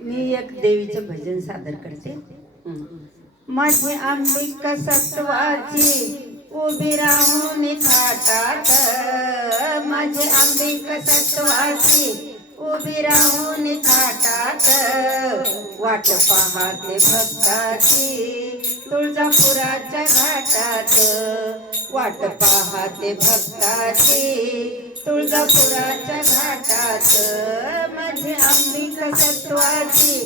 मी एक देवीचं भजन सादर करते. माझे अंबिका सत्वाची उभी राहून थाटात माझे अंबिका सत्वाची उभी राहून थाटात वाट पाहते भक्ताची तुळजापुराच्या घाटात. वाट पाहते भक्ताची तुळजापुराच्या घाटात. माझी अंबिका सत्वाची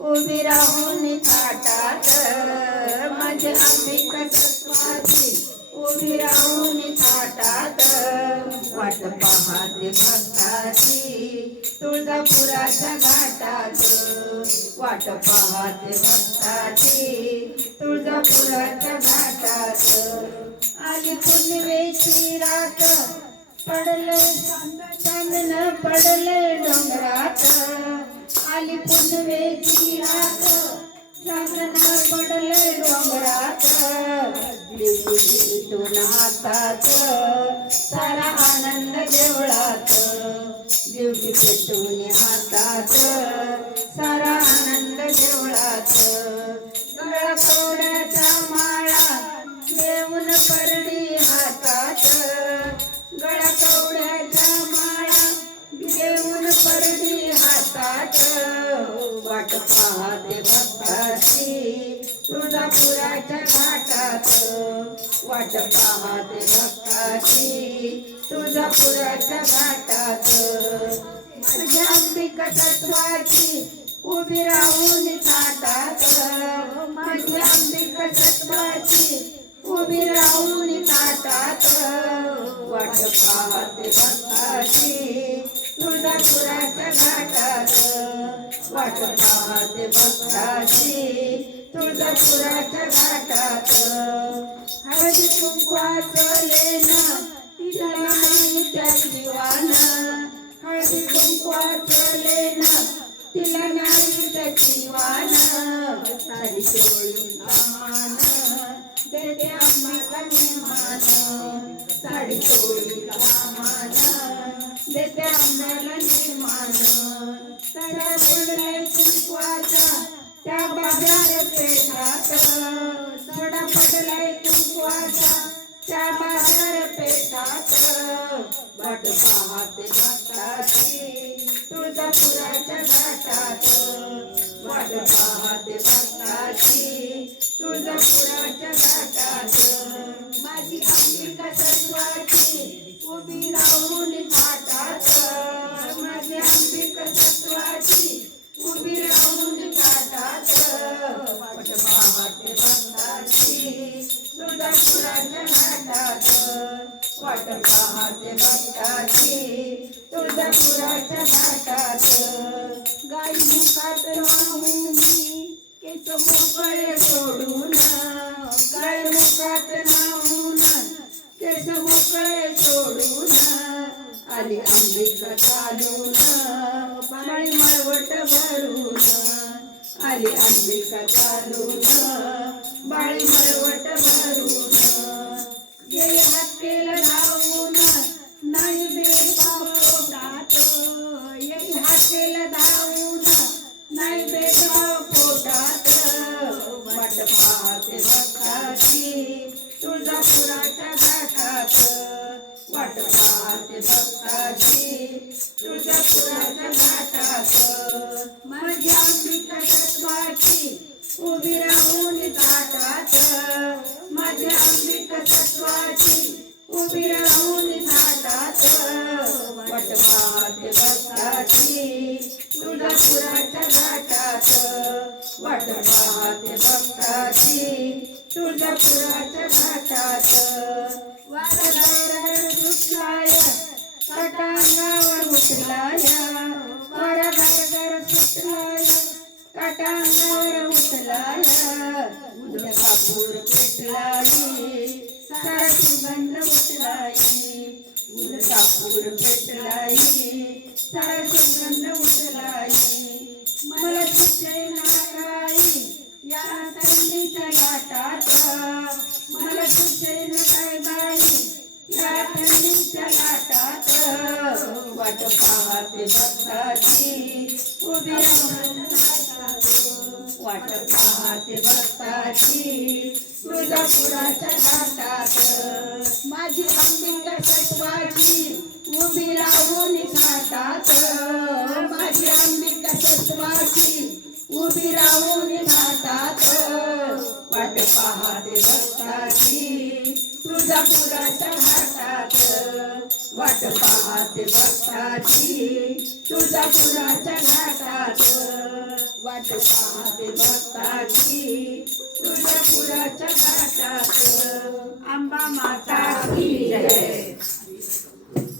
उभी राहून थाटात. माझी अंबिका सत्वाची उभी राहून थाटात. वाट पाहते भक्ताची तुळजापुराच्या घाटात. वाट पाहते भक्ताची तुळजापुराच्या घाटात. आली पुण्यवेची पडले चांदन पडले डोंगरात. आली पुनवेची रात चांदन पडले डोंगरात. दिवशीतून हातात सारा आनंद देवळात. दिवशी पेटून हातात. वाट पाहते भक्ताची तुळजापुराच्या घाटात माझ्या अंबिका तत्वाची उभी राहून ताटात. माझ्या अंबिका तत्वाची उभी राहून ताटात. वाट पाहते भक्ताची तुळजापुराच्या घाटात वाट पाहते भक्ताची तुळजापुराच्या घाटात हळदी कुंकवाचं लेणं तिला नाही त्या जीवाना हळदी कुंकवाचं लेणं तिला नाही त्या जीवाना साडी चोळी मान देते आम्हाला मान साडी चोळी मान देते आम्हाला मान सडा पडलाय कुंकवाचा त्या बाजार पेठात सडा पडलाय कुंकवाचा त्या बाजार पेठात वाट पाहते भक्ताची तुळजापुराच्या घाटात. वाट पाहते भक्ताची तुळजापुराच्या घाटात. माझी अंबिका सत्वाची उभी राहून वाट पाहते भक्ताची तुळजापुराच्या घाटात गाई मुखात राहून मी केस मोकळे सोडून गाय मुखात राहून केस मोकळे सोडून आली अंबिका चालून पाणी मळवट भरून आली अंबिका नाही बेभाव पोटात. वाट पाहते भक्ताची तुळजापुराच्या घाटात. वाट पाहते भक्ताची तुळजापुराच्या घाटात. माझी अंबिका तत्वाची उभी राहून घाटात. माझ्या अंबिका तत्वाची उभी राहून घाटात. वाट पाहते भक्ताची तुळजापुराच्या वाट पाहते भक्ताची तुळजापुराच्या घाटात. वारदार सुटलाय कटांगावर उठलाय वारदार सुटलाय कटांगावर उठलाय उद कापूर पेटलाय सारा सुगंध उठलाय उद कापूर पेटलाय सारा सुगंध मला सुचय काय बाई या थंडीच्या लाटात वाट पाहते भक्ताची उभी राहून वाट पाहते भक्ताची तुळजापुराच्या घाटात माझी अंबिका सत्वाची उभी राहून घाटात माझी अंबिका सत्वाची उभी राहून घाटात वाट पाहते भक्ताची. तुळजापुराच्या घाटात वाट पाहते भक्ताची. तुळजापुराच्या घाटात वाट पाहते भक्ताची. तुळजापुराच्या घाटात आंबा माता की जय